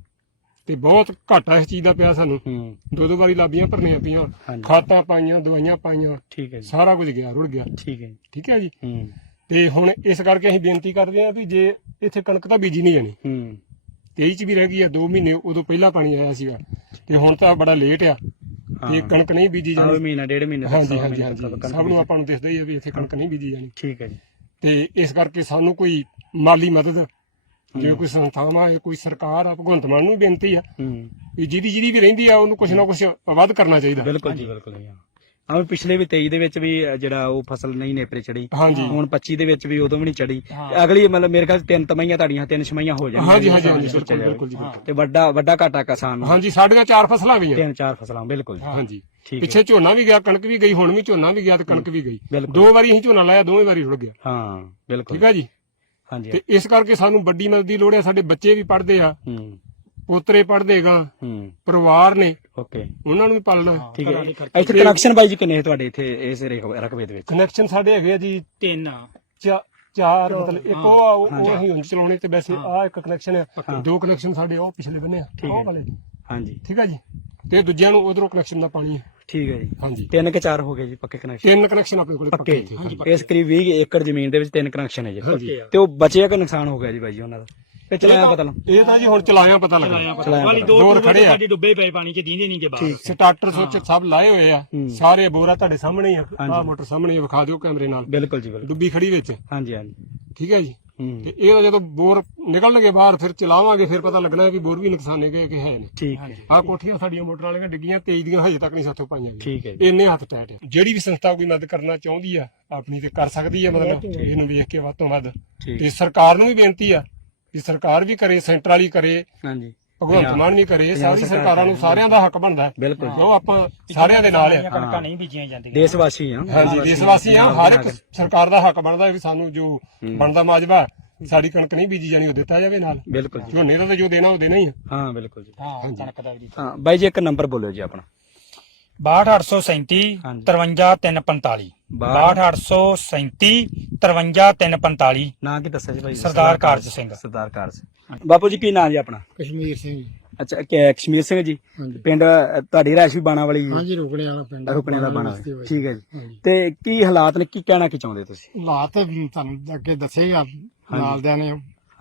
ਤੇ ਬਹੁਤ ਘਾਟਾ ਇਸ ਚੀਜ਼ ਦਾ ਪਿਆ ਸਾਨੂੰ। ਹੂੰ। ਦੋ ਦੋ ਵਾਰੀ ਲਾਬੀਆਂ ਭਰਨੀਆਂ ਪਈਆਂ ਹਾਂਜੀ। ਖਾਤਾਂ ਪਾਈਆਂ ਦਵਾਈਆਂ ਪਾਈਆਂ ਠੀਕ ਹੈ ਜੀ। ਸਾਰਾ ਕੁਝ ਗਿਆ ਰੁੜ ਗਿਆ। ਠੀਕ ਹੈ ਜੀ। ਠੀਕ ਹੈ ਜੀ? ਹੂੰ। ਤੇ ਹੁਣ ਇਸ ਕਰਕੇ ਅਸੀਂ ਬੇਨਤੀ ਕਰਦੇ ਹਾਂ ਵੀ ਜੇ ਇੱਥੇ ਕਣਕ ਤਾਂ ਬੀਜੀ ਨਹੀਂ ਜਾਣੀ। ਹੂੰ। 23 ਚ ਵੀ ਰਹਿ ਗਈ ਆ 2 ਮਹੀਨੇ ਉਦੋਂ ਪਹਿਲਾਂ ਪਾਣੀ ਆਇਆ ਸੀਗਾ। ਤੇ ਹੁਣ ਤਾਂ ਬੜਾ ਲੇਟ ਆ ਤੇ ਕਣਕ ਨਹੀਂ ਬੀਜੀ ਹਾਂ ਜਾਣੀ ਮਹੀਨਾ ਡੇਢ ਮਹੀਨੇ ਤੱਕ ਹਾਂਜੀ ਹਾਂਜੀ ਸਭ ਨੂੰ ਆਪਾਂ ਨੂੰ ਦਿਸਦਾ ਹੀ ਆ ਵੀ ਇੱਥੇ ਕਣਕ ਨਹੀਂ ਬੀਜੀ ਜਾਣੀ। ਠੀਕ ਹੈ ਜੀ। ਤੇ ਇਸ ਕਰਕੇ ਸਾਨੂੰ ਕੋਈ ਮਾਲੀ ਮਦਦ ਜੇ ਕੋਈ ਸੰਸਥਾਵਾਂ ਹੈ ਕੋਈ ਸਰਕਾਰ ਆ ਭਗਵੰਤ ਮਾਨ ਨੂੰ ਵੀ ਬੇਨਤੀ ਆ ਹੂੰ। ਵੀ ਜਿਹਦੀ ਜਿਹਦੀ ਵੀ ਰਹਿੰਦੀ ਆ ਉਹਨੂੰ ਕੁਝ ਨਾ ਕੁਝ ਵੱਧ ਕਰਨਾ ਚਾਹੀਦਾ। ਬਿਲਕੁਲ ਜੀ ਬਿਲਕੁਲ ਜੀ ਹਾਂ ਪਿਛਲੇ ਵੀ 23 ਦੇ ਵਿੱਚ ਵੀ ਜਿਹੜਾ ਉਹ ਫਸਲ ਨਹੀਂ ਨੇਪਰੇ ਚੜੀ। ਹਾਂਜੀ। ਹੁਣ 25 ਦੇ ਵਿੱਚ ਵੀ ਉਦੋਂ ਵੀ ਨਹੀਂ ਚੜੀ। ਤੇ ਅਗਲੀ ਮਤਲਬ ਮੇਰੇ ਖਿਆਲ ਤਿੰਨ ਤਮਈਆਂ ਤੁਹਾਡੀਆਂ ਤਿੰਨ ਛਮਈਆਂ ਹੋ ਜਾਣਗੀਆਂ ਹਾਂਜੀ ਹਾਂਜੀ ਹਾਂਜੀ ਬਿਲਕੁਲ ਜੀ ਬਿਲਕੁਲ। ਤੇ ਵੱਡਾ ਵੱਡਾ ਘਾਟਾ ਕਿਸਾਨ ਨੂੰ। ਹਾਂਜੀ ਸਾਡੀਆਂ ਚਾਰ ਫਸਲਾਂ ਵੀ ਆ। ਤਿੰਨ ਚਾਰ ਫਸਲਾਂ ਬਿਲਕੁਲ। ਹਾਂਜੀ। ਠੀਕ ਪਿੱਛੇ ਝੋਨਾ ਵੀ ਗਿਆ ਕਣਕ ਵੀ ਗਈ ਹੁਣ ਵੀ ਝੋਨਾ ਵੀ ਗਿਆ ਤੇ ਕਣਕ ਵੀ ਗਈ। ਬਿਲਕੁਲ। ਦੋ ਵਾਰੀ ਅਸੀਂ ਝੋਨਾ ਲਾਇਆ ਦੋਵੇਂ ਵਾਰੀ ਰੁੜ ਗਿਆ। ਹਾਂ ਬਿਲਕੁਲ। ਠੀਕ ਆ ਜੀ? ਹਾਂਜੀ। ਤੇ ਇਸ ਕਰਕੇ ਸਾਨੂੰ ਵੱਡੀ ਮਦਦ ਦੀ ਲੋੜ ਹੈ ਸਾਡੇ ਬੱਚੇ ਵੀ ਪੜ੍ਹਦੇ ਆ ਹੂੰ। ਪੋਤਰੇ ਪੜ੍ਹਦੇਗਾ ਹੂੰ। ਪਰਿਵਾਰ ਨੇ ਓਕੇ। ਉਹਨਾਂ ਨੂੰ ਵੀ ਪਾਲਣਾ। ਠੀਕ ਹੈ। ਇੱਥੇ ਕਨੈਕਸ਼ਨ ਬਾਈ ਜੀ ਕਿੰਨੇ ਹੈ ਤੁਹਾਡੇ ਇੱਥੇ ਇਸ ਰਕ- ਰਕਬੇ ਦੇ ਵਿੱਚ? ਕਨੈਕਸ਼ਨ ਸਾਡੇ ਹੈਗੇ ਆ ਜੀ ਤਿੰਨ ਚਾ- ਚਾਰ ਮਤਲਬ ਇੱਕ ਉਹ ਆ, ਉਹ ਉਹ ਅਸੀਂ ਹੁਣ ਚਲਾਉਣੇ ਤੇ ਵੈਸੇ ਆ ਇੱਕ ਕਨੈਕਸ਼ਨ ਹੈ। ਦੋ ਕਨੈਕਸ਼ਨ ਸਾਡੇ ਉਹ ਪਿਛਲੇ ਬੰਨੇ ਆ। ਉਹ ਵਾਲੇ। ਹਾਂਜੀ। ਠੀਕ ਆ ਜੀ। ਤੇ ਦੂਜਿਆਂ ਨੂੰ ਉਧਰੋਂ ਕਨੈਕਸ਼ਨ ਦਾ ਪਾਣੀ ਹੈ ਠੀਕ ਹੈ ਜੀ। ਹਾਂਜੀ। ਤਿੰਨ ਕਿ ਚਾਰ ਹੋ ਗਏ ਜੀ ਪੱਕੇ ਕਨੈਕਸ਼ਨ ਤਿੰਨ ਕਨੈਕਸ਼ਨ ਆਪਣੇ ਕੋਲ ਪੱਕੇ। ਇੱਥੇ। ਹਾਂਜੀ ਇਸ ਕਰੀਬ 20 ਏਕੜ ਜ਼ਮੀਨ ਦੇ ਵਿੱਚ ਤਿੰਨ ਕਨੈਕਸ਼ਨ ਹੈ ਜੀ। ਹਾਂਜੀ। ਤੇ ਉਹ ਬਚਿਆ ਕਿ ਨੁਕਸਾਨ ਹੋ ਗਿਆ ਜੀ ਬਾਈ ਜੀ ਉਹਨਾਂ ਦਾ? ਤੇ ਚਲਾਇਆ ਪਤਾ ਲੱਗ ਇਹ ਤਾਂ ਜੀ ਹੁਣ ਚਲਾਇਆ ਪਤਾ ਲੱਗਾ। ਚਲਾਇਆ ਵਾਲੀ ਪਤਾ। ਦੋ ਬੋਰ ਟੂਬੇ ਖੜੇ ਆ। ਸਾਡੇ ਡੁੱਬੇ ਪਏ ਪਾਣੀ 'ਚ ਦੀਂਦੇ ਨਹੀਂ ਕਿ ਬਾਹਰ। ਸਟਾਰਟਰ ਸੁੱਚ ਸਭ ਲਾਏ ਹੋਏ ਆ। ਹੂੰ। ਸਾਰੇ ਬੋਰਾ ਤੁਹਾਡੇ ਸਾਹਮਣੇ ਹੀ ਆ। ਹਾਂਜੀ। ਆਹ ਮੋਟਰ ਸਾਹਮਣੇ ਹੀ ਆ, ਵਿਖਾ ਦਿਓ ਕੈਮਰੇ ਨਾਲ। ਬਿਲਕੁਲ ਜੀ ਬਿਲਕੁਲ। ਡੁੱਬੀ ਖੜੀ ਵਿੱਚ। ਹਾਂਜੀ ਹਾਂਜੀ। ਠੀਕ ਹੈ ਜੀ? ਹੂੰ। ਤੇ ਇਹਦਾ ਜਦੋਂ ਬੋਰ ਨਿਕਲਣਗੇ ਬਾਹਰ ਫਿਰ ਚਲਾਵਾਂਗੇ ਫਿਰ ਪਤਾ ਲੱਗਣਾ ਵੀ ਬੋਰ ਵੀ ਨੁਕਸਾਨੇ ਗਏ ਕਿ ਹੈ ਨੇ ਠੀਕ ਹੈ। ਆਹ ਕੋਠੀਆਂ ਸਾਡੀਆਂ ਮੋਟਰ ਵਾਲੀਆਂ ਡਿੱਗੀਆਂ ਤੇਜ ਦੀਆਂ ਹਜੇ ਤੱਕ ਨਹੀਂ ਸਾਥੋਂ ਪਾਈਆਂ ਗਈਆਂ। ਠੀਕ ਹੈ ਜੀ। ਇੰਨੇ ਹੱਥ ਟੈਟ ਆ। ਜਿਹੜੀ ਵੀ ਸੰਸਥਾ ਕੋਈ ਮਦਦ ਕਰਨਾ ਚਾਹੁੰਦੀ ਆ ਆਪਣੀ ਤੇ ਕਰ ਸਕਦੀ ਆ ਮਤਲਬ। ਇਹਨੂੰ ਵੇਖ ਕੇ ਵੱਧ ਤੋਂ ਵੱਧ। ਤੇ ਸਰਕਾਰ ਨੂੰ ਵੀ ਬੇਨਤੀ ਆ ਵੀ ਸਰਕਾਰ ਵੀ ਕਰੇ ਸੈਂਟਰ ਵਾਲੀ ਕਰੇ ਹਾਂਜੀ। ਭਗਵੰਤ ਮਾਨ ਵੀ ਕਰੇ ਸਾਰੀ ਸਰਕਾਰਾਂ ਨੂੰ ਸਾਰਿਆਂ ਦਾ ਹੱਕ ਬਣਦਾ ਹੈ। ਬਿਲਕੁਲ। ਜੋ ਆਪਾਂ ਸਾਰਿਆਂ ਦੇ ਨਾਲ ਆ ਕਣਕਾਂ ਨਹੀਂ ਬੀਜੀਆਂ ਜਾਂਦੀਆਂ। ਦੇਸ਼ ਵਾਸੀ ਹਾਂ। ਹਾਂਜੀ ਦੇਸ਼ ਵਾਸੀ ਆ ਹਰ ਇੱਕ ਸਰਕਾਰ ਦਾ ਹੱਕ ਬਣਦਾ ਵੀ ਸਾਨੂੰ ਜੋ ਬਣਦਾ ਮਾਜਵਾ ਸਾਡੀ ਕਣਕ ਨਹੀਂ ਬੀਜੀ ਜਾਣੀ ਉਹ ਦਿੱਤਾ ਜਾਵੇ ਨਾਲ। ਬਿਲਕੁਲ ਜੀ। ਝੋਨੇ ਦਾ ਤਾਂ ਜੋ ਦੇਣਾ ਉਹ ਦੇਣਾ ਹੀ ਆ। ਹਾਂ ਬਿਲਕੁਲ ਜੀ। ਹਾਂ। ਕਣਕ ਦਾ ਵੀ ਹਾਂ ਬਾਈ ਜੀ ਇੱਕ ਨੰਬਰ ਬੋਲਿਓ ਜੀ ਆਪਣਾ। 62837 ਹਾਂਜੀ। 53345 62837 53345 ਨਾਂ ਕੀ ਦੱਸਿਆ ਜੀ ਬਾਈ ਸਰਦਾਰ ਕਾਰਜ ਸਿੰਘ। ਸਰਦਾਰ ਕਾਰਜ ਸਿੰਘ। ਬਾਪੂ ਜੀ ਕੀ ਨਾਂ ਜੀ ਆਪਣਾ? ਕਸ਼ਮੀਰ ਸਿੰਘ ਅੱਛਾ ਕਿ- ਕਸ਼ਮੀਰ ਸਿੰਘ ਜੀ। ਹਾਂਜੀ। ਪਿੰਡ ਅ, ਤੁਹਾਡੀ ਰਾਇਸ਼ ਵੀ ਬਾਣਾ ਵਾਲੀ ਹਾਂਜੀ ਰੋਕਣੇ ਵਾਲਾ ਪਿੰਡ। ਰੁਕਣੇ ਦਾ ਬਾਣਾ। ਵਾਲੀ। ਠੀਕ ਹੈ ਜੀ। ਹਾਂਜੀ। ਤੇ ਕੀ ਹਾਲਾਤ ਨੇ? ਕੀ ਕਹਿਣਾ ਕੀ ਚਾਹੁੰਦੇ ਤੁਸੀਂ? ਹਾਲਾਤ ਤੁਹਾਨੂੰ ਅੱਗੇ ਦੱਸੇਗਾ ਨਾਲਦਿਆਂ ਨੇ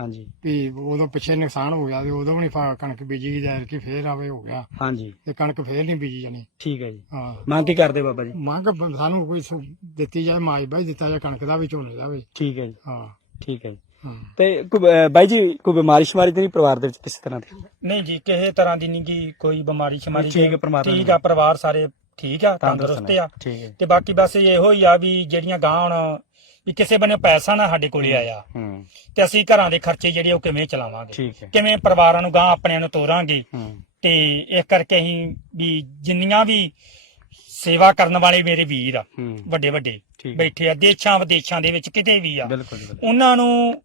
ਹਾਂਜੀ। ਵੀ ਉਦੋਂ ਪਿੱਛੇ ਨੁਕਸਾਨ ਹੋ ਗਿਆ ਤੇ ਉਦੋਂ ਵੀ ਨਹੀਂ ਫਾ- ਕਣਕ ਬੀਜੀ ਗਈ ਜਾਇਰ ਕਿ ਫੇਰ ਆਵੇ ਹੋ ਗਿਆ। ਹਾਂਜੀ। ਤੇ ਕਣਕ ਫੇਰ ਨਹੀਂ ਬੀਜੀ ਜਾਣੀ। ਠੀਕ ਹੈ ਜੀ। ਹਾਂ। ਮੰਗ ਕੀ ਕਰਦੇ ਬਾਬਾ ਜੀ? ਮੰਗ ਬ- ਸਾਨੂੰ ਕੋਈ ਸੁ- ਦਿੱਤੀ ਜਾਏ ਮਾਜਬਾ ਦਿੱਤਾ ਜਾਏ ਕਣਕ ਦਾ ਵੀ ਝੋਨੇ ਦਾ ਵੀ। ਠੀਕ ਹੈ ਜੀ। ਹਾਂ। ਠੀਕ ਹੈ ਜੀ। ਹਾਂ। ਤੇ ਕੋਈ, ਬਾਈ ਜੀ ਕੋਈ ਬਿਮਾਰੀ ਸ਼ਮਾਰੀ ਤੇ ਨਹੀਂ ਪਰਿਵਾਰ ਦੇ ਵਿੱਚ ਕਿਸੇ ਤਰ੍ਹਾਂ ਦੀ? ਨਹੀਂ ਜੀ ਕਿਸੇ ਤਰ੍ਹਾਂ ਦੀ ਨਹੀਂ ਗੀ ਕੋਈ ਬਿਮਾਰੀ ਸ਼ਮਾਰੀ ਠੀਕ ਹੈ, ਪਰਮਾਤਮਾ ਠੀਕ ਆ ਪਰਿਵਾਰ ਸਾਰੇ ਠੀਕ ਆ ਤੰਦਰੁਸਤ ਆ। ਠੀਕ ਹੈ। ਤੇ ਬਾਕੀ ਬਸ ਇਹੋ ਹੀ ਆ ਵੀ ਜਿਹੜੀਆਂ ਗਾਂ ਹੁਣ ਵੀ ਕਿਸੇ ਬੰਨੇ ਪੈਸਾ ਨਾ ਸਾਡੇ ਕੋਲੇ ਆਇਆ। ਹੂੰ। ਤੇ ਅਸੀਂ ਘਰਾਂ ਦੇ ਖਰਚੇ ਜਿਹੜੇ ਉਹ ਕਿਵੇਂ ਚਲਾਵਾਂਗੇ? ਠੀਕ ਹੈ। ਕਿਵੇਂ ਪਰਿਵਾਰਾਂ ਨੂੰ ਗਾਂ ਆਪਣਿਆਂ ਨੂੰ ਤੋਰਾਂਗੇ? ਹੂੰ। ਤੇ ਇਸ ਕਰਕੇ ਅਸੀਂ ਵੀ ਜਿੰਨੀਆਂ ਵੀ ਸੇਵਾ ਕਰਨ ਵਾਲੇ ਮੇਰੇ ਵੀਰ ਆ ਹੂੰ। ਵੱਡੇ ਵੱਡੇ ਠੀਕ ਹੈ। ਬੈਠੇ ਆ ਦੇਸ਼ਾਂ ਵਿਦੇਸ਼ਾਂ ਦੇ ਵਿੱਚ ਕਿਤੇ ਵੀ ਆ ਬਿਲਕੁਲ ਜੀ ਬਿਲਕੁਲ। ਉਹਨਾਂ ਨੂੰ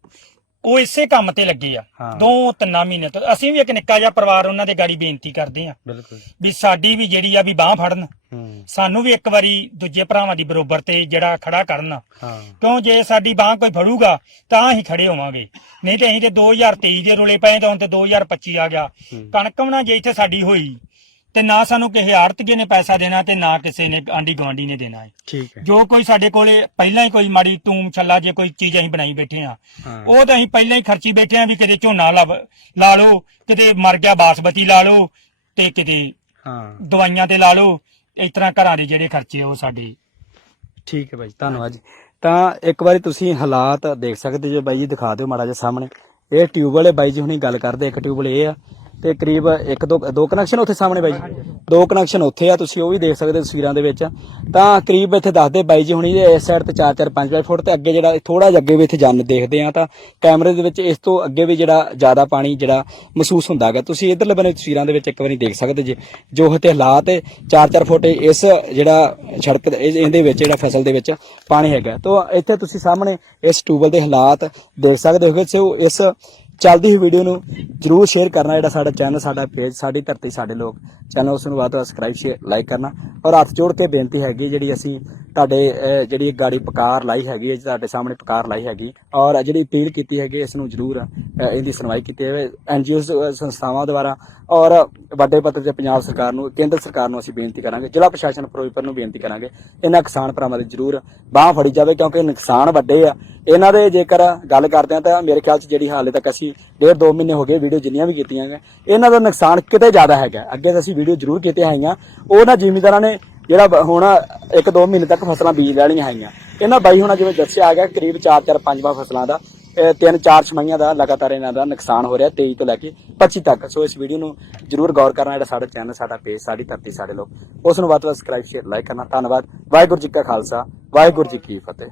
ਉਹ ਇਸੇ ਕੰਮ ਤੇ ਲੱਗੇ ਆ। ਹਾਂ। ਦੋ ਤਿੰਨਾਂ ਮਹੀਨੇ ਤੋਂ। ਅਸੀਂ ਵੀ ਇੱਕ ਨਿੱਕਾ ਜਿਹਾ ਪਰਿਵਾਰ ਉਹਨਾਂ ਦੇ ਗਾੜੀ ਬੇਨਤੀ ਕਰਦੇ ਆ ਬਿਲਕੁਲ। ਵੀ ਸਾਡੀ ਵੀ ਜਿਹੜੀ ਆ ਵੀ ਬਾਹ ਫੜਨ। ਹੂੰ। ਸਾਨੂੰ ਵੀ ਇੱਕ ਵਾਰੀ ਦੂਜੇ ਭਰਾਵਾਂ ਦੀ ਬਰੋਬਰ ਤੇ ਜਿਹੜਾ ਖੜਾ ਕਰਨ। ਹਾਂ। ਕਿਉਂ ਜੇ ਸਾਡੀ ਬਾਹ ਕੋਈ ਫੜੂਗਾ ਤਾਂ ਹੀ ਖੜੇ ਹੋਵਾਂਗੇ। ਨਹੀਂ ਤੇ ਅਸੀਂ ਤੇ 2023 ਦੇ ਰੁਲੇ ਪਏ ਤਾਂ ਹੁਣ ਤੇ 2025 ਆ ਗਿਆ। ਹੂੰ। ਕਣਕ ਵੀ ਨਾ ਜੇ ਇੱਥੇ ਸਾਡੀ ਹੋਈ ਤੇ ਨਾ ਸਾਨੂੰ ਕਿਸੇ ਆੜਤੀਏ ਨੇ ਪੈਸਾ ਦੇਣਾ ਤੇ ਨਾ ਕਿਸੇ ਨੇ ਆਂਡੀ ਗਵਾਂਡੀ ਨੇ ਦੇਣਾ ਹੈ। ਠੀਕ ਹੈ। ਜੋ ਕੋਈ ਸਾਡੇ ਕੋਲੇ ਪਹਿਲਾਂ ਹੀ ਕੋਈ ਮਾੜੀ ਤੂਮ ਛੱਲਾ ਜੇ ਕੋਈ ਚੀਜ਼ ਅਸੀਂ ਬਣਾਈ ਬੈਠੇ ਆ ਉਹ ਤਾਂ ਅਸੀਂ ਪਹਿਲਾਂ ਹੀ ਖਰਚੀ ਬੈਠੇ ਆ ਵੀ ਕਿਤੇ ਝੋਨਾ ਲਾ ਲਾ ਲਓ ਕਿਤੇ ਮਰ ਗਿਆ ਬਾਸਮਤੀ ਲਾ ਲਓ ਤੇ ਕਿਤੇ ਹਾਂ। ਦਵਾਈਆਂ ਤੇ ਲਾ ਲਓ ਇਸ ਤਰ੍ਹਾਂ ਘਰਾਂ ਦੇ ਜਿਹੜੇ ਖਰਚੇ ਆ ਉਹ ਸਾਡੇ। ਠੀਕ ਹੈ ਬਾਈ ਧੰਨਵਾਦ ਜੀ। ਤਾਂ ਇੱਕ ਵਾਰੀ ਤੁਸੀਂ ਹਾਲਾਤ ਦੇਖ ਸਕਦੇ ਜੋ ਬਾਈ ਜੀ ਦਿਖਾ ਦਿਓ ਮਾੜਾ ਜਿਹਾ ਸਾਹਮਣੇ। ਇਹ ਟਿਊਬਲ ਹੈ ਬਾਈ ਜੀ ਹੁਣੀ ਗੱਲ ਕਰਦੇ ਇੱਕ ਟਿਊਬਲ ਇਹ ਆ। ਤੇ ਕਰੀਬ ਇੱਕ ਦੋ ਦੋ ਕਨੈਕਸ਼ਨ ਉੱਥੇ ਸਾਹਮਣੇ ਬਾਈ ਜੀ। ਦੋ ਕਨੈਕਸ਼ਨ ਉੱਥੇ ਆ, ਤੁਸੀਂ ਉਹ ਵੀ ਦੇਖ ਸਕਦੇ ਹੋ ਤਸਵੀਰਾਂ ਦੇ ਵਿੱਚ। ਤਾਂ ਕਰੀਬ ਇੱਥੇ ਦੱਸਦੇ ਬਾਈ ਜੀ ਹੁਣੀ ਇਸ ਸਾਈਡ ਤੇ 4 4 5 5 ਫੁੱਟ ਤੇ ਅੱਗੇ ਜਿਹੜਾ ਥੋੜਾ ਜਿਹਾ ਅੱਗੇ ਵੀ ਇੱਥੇ ਜਨ ਦੇਖਦੇ ਆ ਤਾਂ ਕੈਮਰੇ ਦੇ ਵਿੱਚ ਇਸ ਤੋਂ ਅੱਗੇ ਵੀ ਜਿਹੜਾ ਜ਼ਿਆਦਾ ਪਾਣੀ ਜਿਹੜਾ ਮਹਿਸੂਸ ਹੁੰਦਾ ਹੈਗਾ। ਤੁਸੀਂ ਇਧਰਲੇ ਬੰਨੇ ਤਸਵੀਰਾਂ ਦੇ ਵਿੱਚ ਇੱਕ ਵਾਰੀ ਦੇਖ ਸਕਦੇ ਜੇ, ਜੋ ਇੱਥੇ ਹਾਲਾਤ 4 4 ਫੁੱਟ ਇਸ ਜਿਹੜਾ ਸੜਕ ਇਹਦੇ ਵਿੱਚ ਜਿਹੜਾ ਫਸਲ ਦੇ ਵਿੱਚ ਪਾਣੀ ਹੈਗਾ। ਤਾਂ ਇੱਥੇ ਤੁਸੀਂ ਸਾਹਮਣੇ ਇਸ ਟਿਊਬਲ ਦੇ ਹਾਲਾਤ ਦੇਖ ਸਕਦੇ ਹੋ ਸੋ ਇਸ ਚੱਲਦੀ ਹੋਈ ਵੀਡੀਓ ਨੂੰ ਜਰੂਰ ਸ਼ੇਅਰ ਕਰਨਾ, ਜਿਹੜਾ ਸਾਡਾ ਚੈਨਲ ਸਾਡਾ ਪੇਜ ਸਾਡੀ ਧਰਤੀ, ਸਾਡੇ ਲੋਕ। ਚੈਨਲ ਉਸ ਨੂੰ ਵੱਧ ਤੋਂ ਸਬਸਕ੍ਰਾਈਬ ਸ਼ੇਅਰ ਲਾਈਕ ਕਰਨਾ। ਔਰ ਹੱਥ ਜੋੜ ਕੇ ਬੇਨਤੀ ਹੈਗੀ, ਜਿਹੜੀ ਅਸੀਂ ਤੁਹਾਡੇ ਜਿਹੜੀ ਗਾੜੀ ਪਕਾਰ ਲਾਈ ਹੈਗੀ ਹੈ, ਤੁਹਾਡੇ ਸਾਹਮਣੇ ਪਕਾਰ ਲਾਈ ਹੈਗੀ, ਔਰ ਜਿਹੜੀ ਅਪੀਲ ਕੀਤੀ ਹੈਗੀ, ਇਸ ਨੂੰ ਜਰੂਰ ਇਹਦੀ ਸੁਣਵਾਈ ਕੀਤੀ ਜਾਵੇ ਐਨਜੀਓ ਸੰਸਥਾਵਾਂ ਦੁਆਰਾ, ਔਰ ਵੱਡੇ ਪੱਧਰ ਤੇ ਪੰਜਾਬ ਸਰਕਾਰ ਨੂੰ, ਕੇਂਦਰ ਸਰਕਾਰ ਨੂੰ ਅਸੀਂ ਬੇਨਤੀ ਕਰਾਂਗੇ, ਜ਼ਿਲ੍ਹਾ ਪ੍ਰਸ਼ਾਸਨ ਫਿਰੋਜ਼ਪੁਰ ਨੂੰ ਬੇਨਤੀ ਕਰਾਂਗੇ, ਇਹਨਾਂ ਕਿਸਾਨ ਭਰਾਵਾਂ ਦੀ ਜਰੂਰ ਬਾਹ ਫੜੀ ਜਾਵੇ, ਕਿਉਂਕਿ ਨੁਕਸਾਨ ਵੱਡੇ ਆ। ਇਹਨਾਂ ਦੇ ਜੇਕਰ ਗੱਲ ਕਰਦੇ ਆ, ਤਾਂ ਮੇਰੇ ਖਿਆਲ 'ਚ ਜਿਹੜੀ ਹਾਲੇ ਤੱਕ ਅਸੀਂ ਡੇਢ ਦੋ ਮਹੀਨੇ ਹੋ ਗਏ ਵੀਡੀਓ ਜਿੰਨੀਆਂ ਵੀ ਕੀਤੀਆਂ ਗਏ ਇਹਨਾਂ ਦਾ ਨੁਕਸਾਨ ਕਿਤੇ ਜ਼ਿਆਦਾ ਹੈਗਾ। ਅੱਗੇ ਤਾਂ ਅਸੀਂ ਵੀਡੀਓ ਜ਼ਰੂਰ ਕੀਤੀਆਂ ਹੈਗੀਆਂ, ਉਹਨਾਂ ਜ਼ਿਮੀਂਦਾਰਾਂ ਨੇ ਜਿਹੜਾ ਹੁਣ ਇੱਕ ਦੋ ਮਹੀਨੇ ਤੱਕ ਫਸਲਾਂ ਬੀਜ ਲੈਣੀਆਂ ਹੈਗੀਆਂ ਇਹਨਾਂ ਬਾਈ ਹੁਣਾਂ ਜਿਵੇਂ ਦੱਸਿਆ ਗਿਆ, ਕਰੀਬ 4-4 5 ਫਸਲਾਂ ਦਾ ਤਿੰਨ, ਚਾਰ ਛਮਾਈਆਂ ਦਾ ਲਗਾਤਾਰ ਇਹਨਾਂ ਦਾ ਨੁਕਸਾਨ ਹੋ ਰਿਹਾ 23 ਤੋਂ ਲੈ ਕੇ 25 ਤੱਕ। ਸੋ ਇਸ ਵੀਡੀਓ ਨੂੰ ਜਰੂਰ ਗੌਰ ਕਰਨਾ, ਜਿਹੜਾ ਸਾਡਾ ਚੈਨਲ ਸਾਡਾ ਪੇਜ ਸਾਡੀ ਧਰਤੀ, ਸਾਡੇ ਲੋਕ, ਉਸ ਨੂੰ ਵੱਧ ਤੋਂ ਵੱਧ ਸਬਸਕ੍ਰਾਈਬ ਸ਼ੇਅਰ ਲਾਈਕ ਕਰਨਾ। ਧੰਨਵਾਦ। ਵਾਹਿਗੁਰੂ ਜੀ ਕਾ ਖਾਲਸਾ, ਵਾਹਿਗੁਰੂ ਜੀ ਕੀ ਫਤਿਹ।